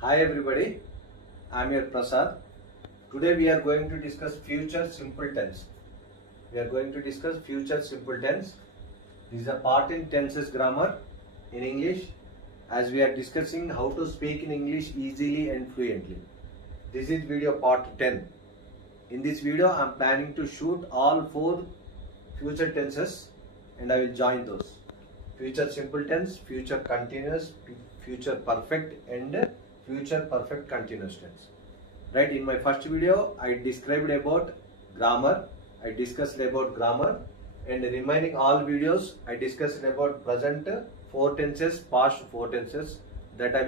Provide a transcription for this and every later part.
Hi everybody, I am your Prasad. Today we are going to discuss future simple tense. We are going to discuss future simple tense. This is a part in tenses grammar in English, as we are discussing how to speak in English easily and fluently. This is video part 10. In this video I am planning to shoot all 4 future tenses and I will join those. Future simple tense, future continuous, future perfect and future perfect continuous tense. Right, in my first video I described about grammar, I discussed about grammar, and remaining all videos I discussed about present 4 tenses, past 4 tenses that I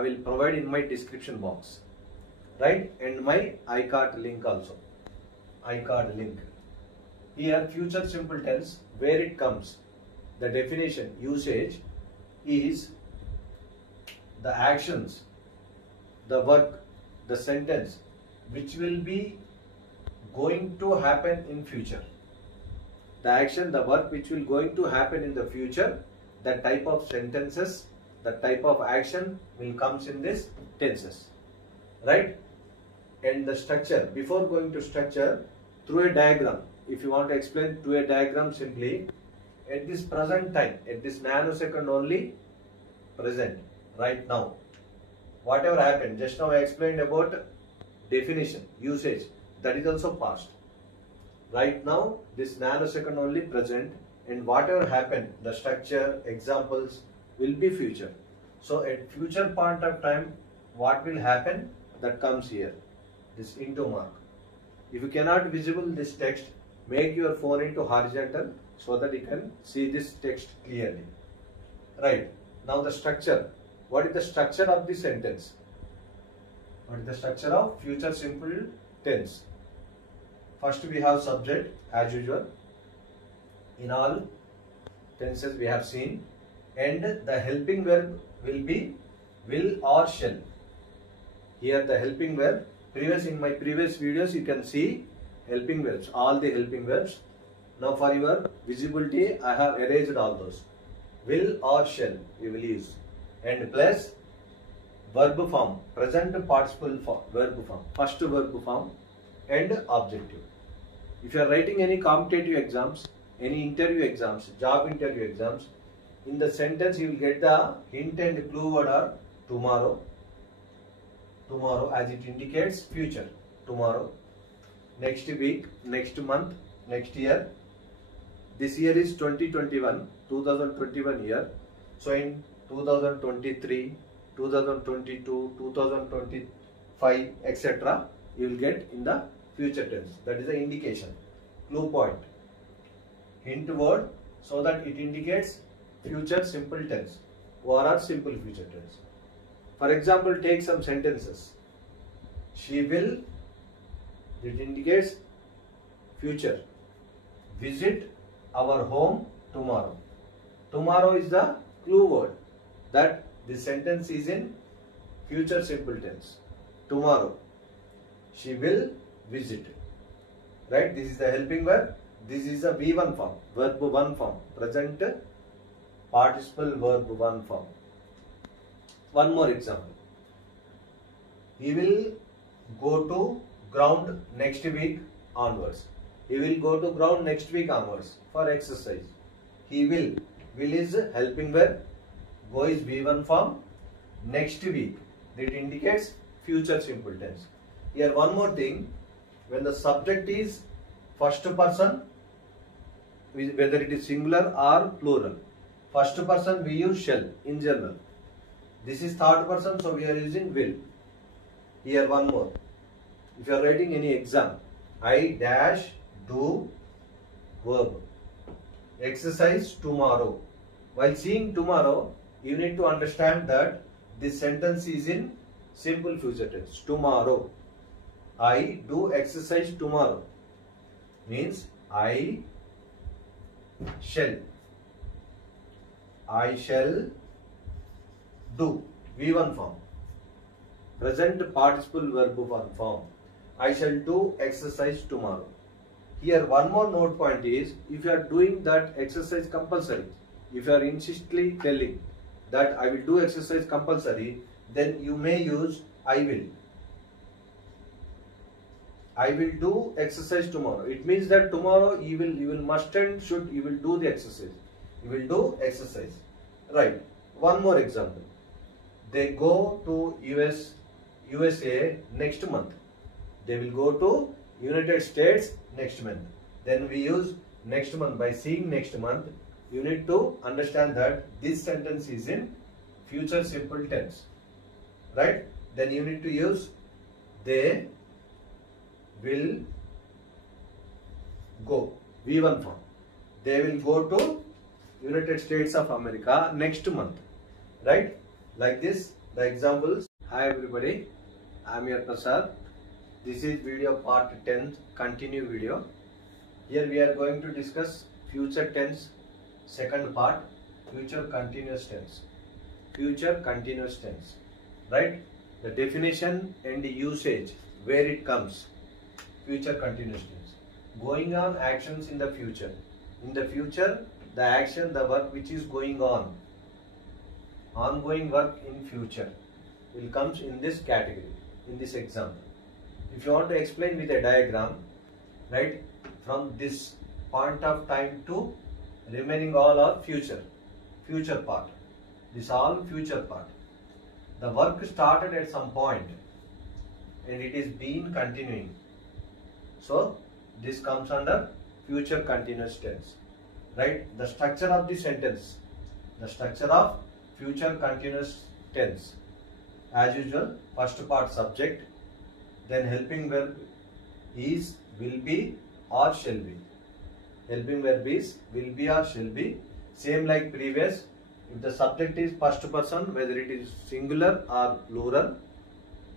will provide in my description box. Right, and my iCard link also. iCard link. Here future simple tense, where it comes, the definition, usage is the actions, the work, the sentence which will be going to happen in future. The action, the work which will going to happen in the future, the type of sentences, the type of action will comes in this tenses. Right? And the structure, before going to structure, through a diagram, if you want to explain through a diagram simply, at this present time, at this nanosecond only, present, right now. Whatever happened, just now I explained about definition, usage, that is also past. Right now, this nanosecond only present, and whatever happened, the structure, examples will be future. So at future point of time, what will happen, that comes here, this into mark. If you cannot visible this text, make your phone into horizontal so that you can see this text clearly. Right, now the structure. What is the structure of the sentence? What is the structure of future simple tense? First we have subject as usual. In all tenses we have seen, and the helping verb will be will or shall. Here the helping verb, in my previous videos you can see helping verbs, all the helping verbs. Now for your visibility I have erased all those. Will or shall we will use. And plus verb form, present participle form, verb form, first verb form and objective. If you are writing any competitive exams, any interview exams, job interview exams, in the sentence you will get the hint and clue word are tomorrow, tomorrow as it indicates future, tomorrow, next week, next month, next year. This year is 2021 year. So in 2023, 2022, 2025, etc. you will get in the future tense. That is the indication, clue point, hint word, so that it indicates future simple tense or simple future tense. For example, take some sentences. She will, it indicates future, visit our home tomorrow. Tomorrow is the clue word that this sentence is in future simple tense. Tomorrow she will visit. Right? This is the helping verb. This is the V1 form, verb 1 form, present participle verb 1 form. One more example. He will go to ground next week onwards. He will go to ground next week onwards for exercise. He will is helping verb, go is V1 form, next week, that indicates future simple tense. Here one more thing, when the subject is first person, whether it is singular or plural, first person we use shall in general. This is third person, so we are using will. Here one more, if you are writing any exam, I dash do verb, exercise tomorrow. While seeing tomorrow, you need to understand that this sentence is in simple future tense. Tomorrow, I do exercise tomorrow, means I shall do, V1 form, present participle verb 1 form. I shall do exercise tomorrow. Here one more note point is, if you are doing that exercise compulsory, if you are insistently telling that I will do exercise compulsory, then you may use I will. I will do exercise tomorrow. It means that tomorrow you will must and should, you will do the exercise. You will do exercise. Right. One more example. They go to USA next month. They will go to United States next month. Then we use next month. By seeing next month, you need to understand that this sentence is in future simple tense. Right? Then you need to use they will go. V1 form. They will go to United States of America next month. Right? Like this, the examples. Hi everybody, I am your Prasad. This is video part 10, continue video. Here we are going to discuss future tense, second part, future continuous tense. Future continuous tense. Right? The definition and the usage, where it comes. Future continuous tense. Going on actions in the future. In the future, the action, the work which is going on. Ongoing work in future will comes in this category, in this example. If you want to explain with a diagram, right, from this point of time to remaining all are future part. This all future part. The work started at some point and it is been continuing. So this comes under future continuous tense. Right? The structure of the sentence. The structure of future continuous tense. As usual, first part subject, then helping verb is, will be or shall be. Helping verb is, will be or shall be. Same like previous. If the subject is first person, whether it is singular or plural,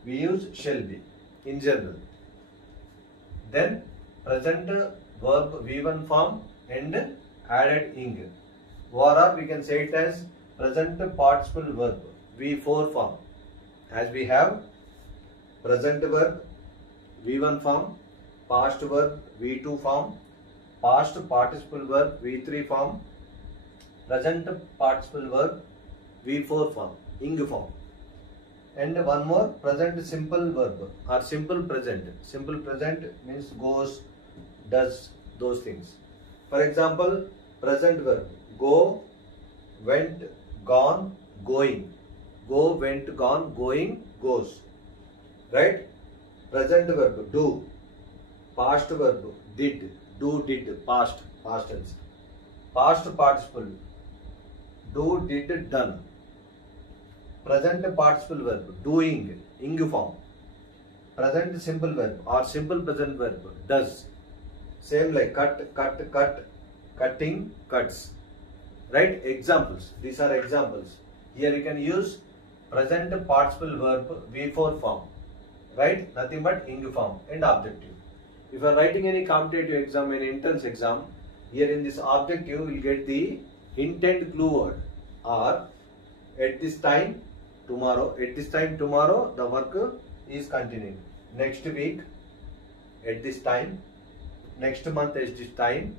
we use shall be in general. Then present verb V1 form and added ing. Or we can say it as present participle verb V4 form. As we have present verb V1 form, past verb V2 form, past participle verb V3 form, present participle verb V4 form, ing form. And one more, present simple verb or simple present. Simple present means goes, does, those things. For example, present verb go, went, gone, going. Go, went, gone, going, goes. Right? Present verb do. Past verb did. Do, did, past tense. Past participle do, did, done. Present participle verb doing, ing form. Present simple verb or simple present verb does. Same like cut, cutting, cuts. Right? Examples. These are examples. Here you can use present participle verb V4 form. Right? Nothing but ing form and objective. If you are writing any competitive exam, any entrance exam, here in this objective you will get the intent clue word or at this time tomorrow. At this time tomorrow the work is continuing. Next week at this time. Next month at this time.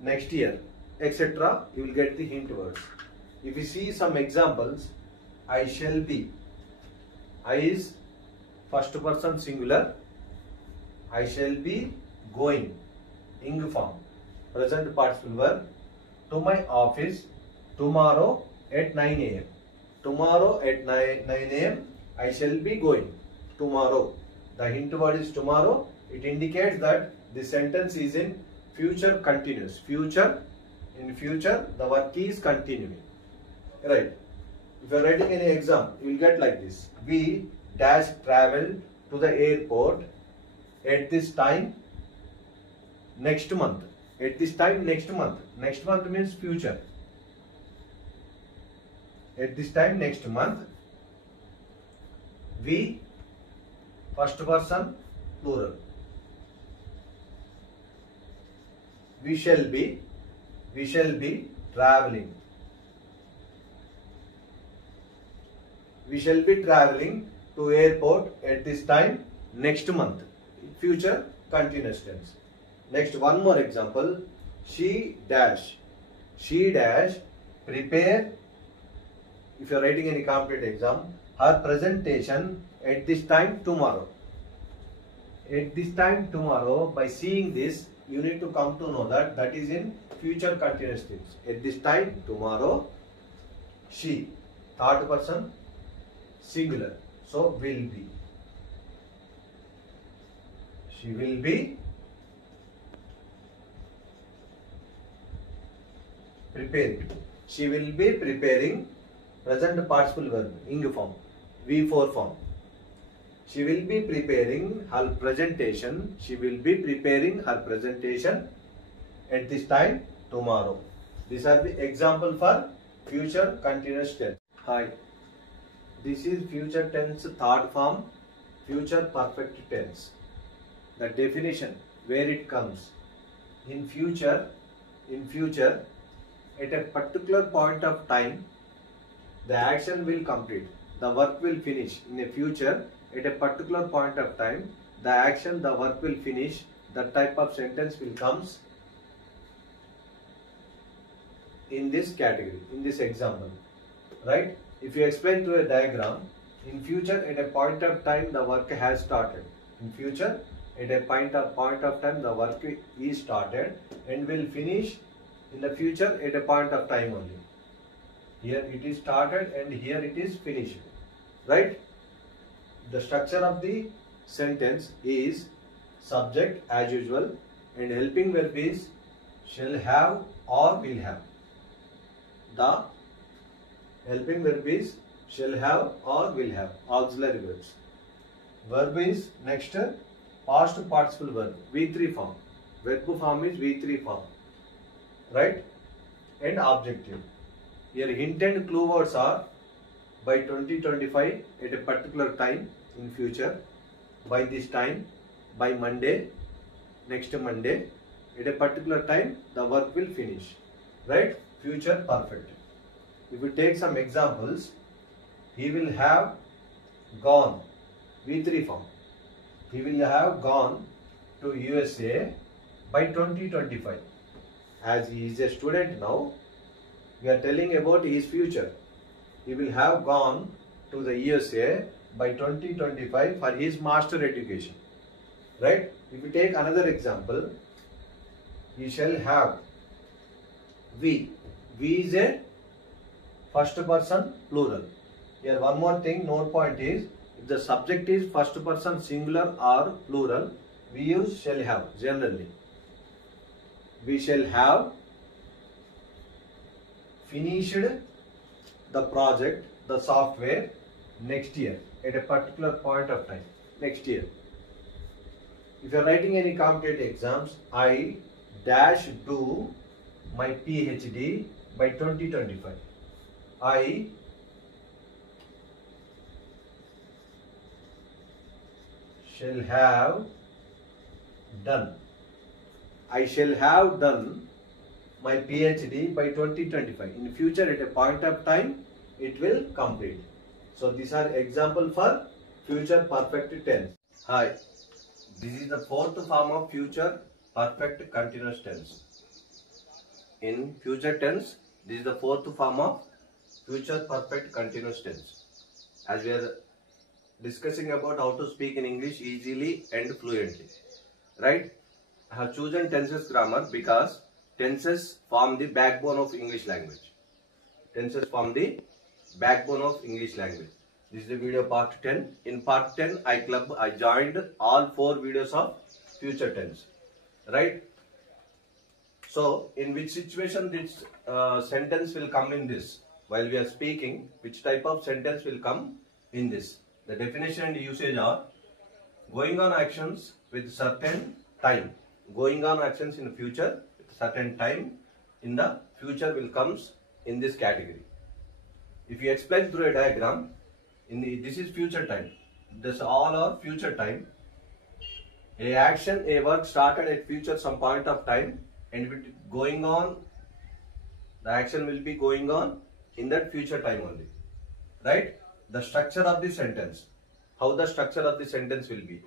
Next year, etc. You will get the hint words. If you see some examples, I shall be. I is first person singular. I shall be going. Ing form. Present participle verb. To my office tomorrow at 9 a.m. Tomorrow at 9 a.m. I shall be going. Tomorrow. The hint word is tomorrow. It indicates that the sentence is in future continuous. Future. In future, the work is continuing. Right. If you are writing any exam, you will get like this. We dash travel to the airport at this time next month. At this time next month. Next month means future. At this time next month. We, first person, plural. We shall be traveling. We shall be traveling to airport at this time next month. Future continuous tense. Next, one more example. She dash prepare. If you are writing any competitive exam, her presentation at this time tomorrow. At this time tomorrow, by seeing this, you need to come to know that that is in future continuous tense. At this time tomorrow, she, third person singular, so will be. She will be preparing. She will be preparing present participle verb, ing form, V4 form. She will be preparing her presentation. She will be preparing her presentation at this time tomorrow. These are the example for future continuous tense. Hi. This is future tense third form, future perfect tense. The definition, where it comes. In future, at a particular point of time, the action will complete. The work will finish. In the future, at a particular point of time, the action, the work will finish. That type of sentence will comes in this category, in this example, right? If you explain through a diagram, in future at a point of time the work has started. In future at a point of time the work is started and will finish in the future at a point of time only. Here it is started and here it is finished, right? The structure of the sentence is subject as usual and helping verb is shall have or will have. The helping verb is shall have or will have, auxiliary verbs. Verb is next past participle verb, V3 form. Verb form is V3 form, right? And objective. Here hint and clue words are by 2025 at a particular time in future, by this time, by Monday, next Monday, at a particular time the work will finish, right? Future perfect. If we take some examples, he will have gone, V3 form. He will have gone to USA by 2025. As he is a student now, we are telling about his future. He will have gone to the USA by 2025 for his master education, right? If we take another example, he shall have, we is a first person plural. Here one more thing, note point is, if the subject is first person singular or plural, we use shall have generally. We shall have finished the project, the software next year at a particular point of time, next year. If you are writing any competitive exams, I dash do my PhD by 2025. I shall have done. I shall have done my PhD by 2025. In future, at a point of time, it will complete. So these are example for future perfect tense. Hi, this is the fourth form of future perfect continuous tense. In future tense, this is the fourth form of future perfect continuous tense. As we are discussing about how to speak in English easily and fluently, right? I have chosen tenses grammar because tenses form the backbone of English language. Tenses form the backbone of English language. This is the video part 10. In part 10, I joined all 4 videos of future tense, right? So, in which situation this sentence will come in this? While we are speaking, which type of sentence will come in this? The definition and usage are going on actions with certain time. Going on actions in the future with certain time in the future will comes in this category. If you explain through a diagram, this is future time. This all are future time. A action, a work started at future some point of time and with going on, the action will be going on in that future time only, right? The structure of the sentence, how the structure of the sentence will be: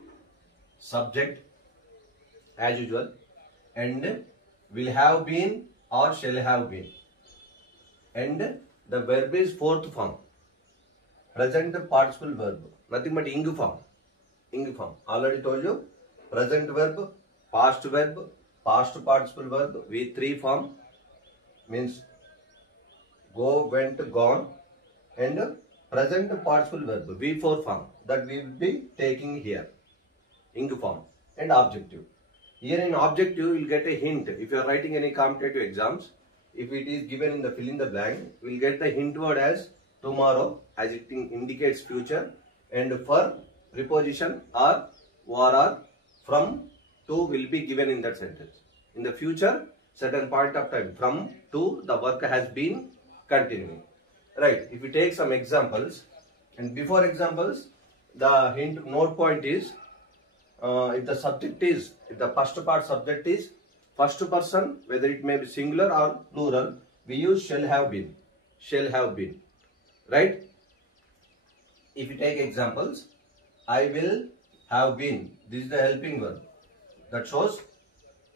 subject as usual and will have been or shall have been, and the verb is fourth form. present participle verb, nothing but ing form. Ing form. Already told you. Present verb, past participle verb, V3 form means go, went, gone, and present participle verb, V4 form that we will be taking here. Ing form and objective. Here in objective, you will get a hint. If you are writing any competitive exams, if it is given in the fill in the blank, we will get the hint word as tomorrow, as it indicates future, and for preposition or from to will be given in that sentence. In the future, certain point of time, from to the work has been continuing. Right. If we take some examples, and before examples, the hint note point is, if the first part subject is first person, whether it may be singular or plural, we use shall have been. Shall have been. Right? If you take examples, I will have been. This is the helping verb. That shows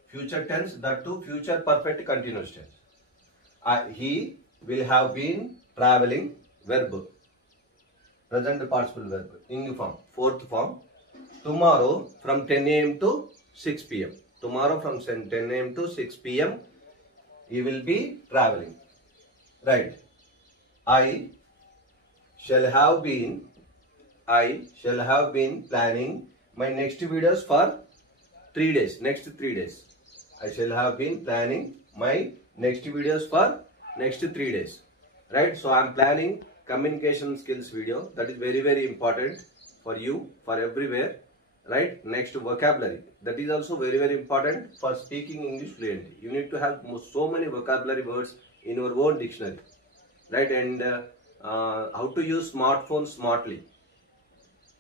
future tense, that too future perfect continuous tense. He will have been traveling, verb. Present participle verb, ing form. Fourth form. Tomorrow from 10 a.m. to 6 p.m. Tomorrow from 10 a.m. to 6 p.m. he will be traveling. Right. I shall have been planning my next videos for 3 days. Next 3 days. I shall have been planning my next videos for next 3 days. Right. So I am planning communication skills video. That is very, very important for you, for everywhere. Right. Next, vocabulary. That is also very, very important for speaking English fluently. You need to have so many vocabulary words in your own dictionary. Right. And how to use smartphones smartly.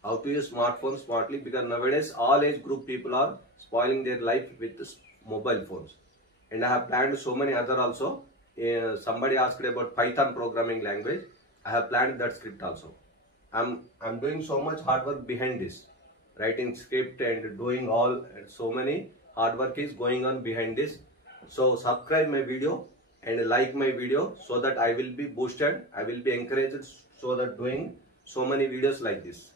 How to use smartphones smartly, because nowadays all age group people are spoiling their life with mobile phones. And I have planned so many other also. Somebody asked about Python programming language. I have planned that script also. I'm doing so much hard work behind this. Writing script and doing all, so many hard work is going on behind this. So subscribe my video and like my video, so that I will be boosted, I will be encouraged, so that doing so many videos like this.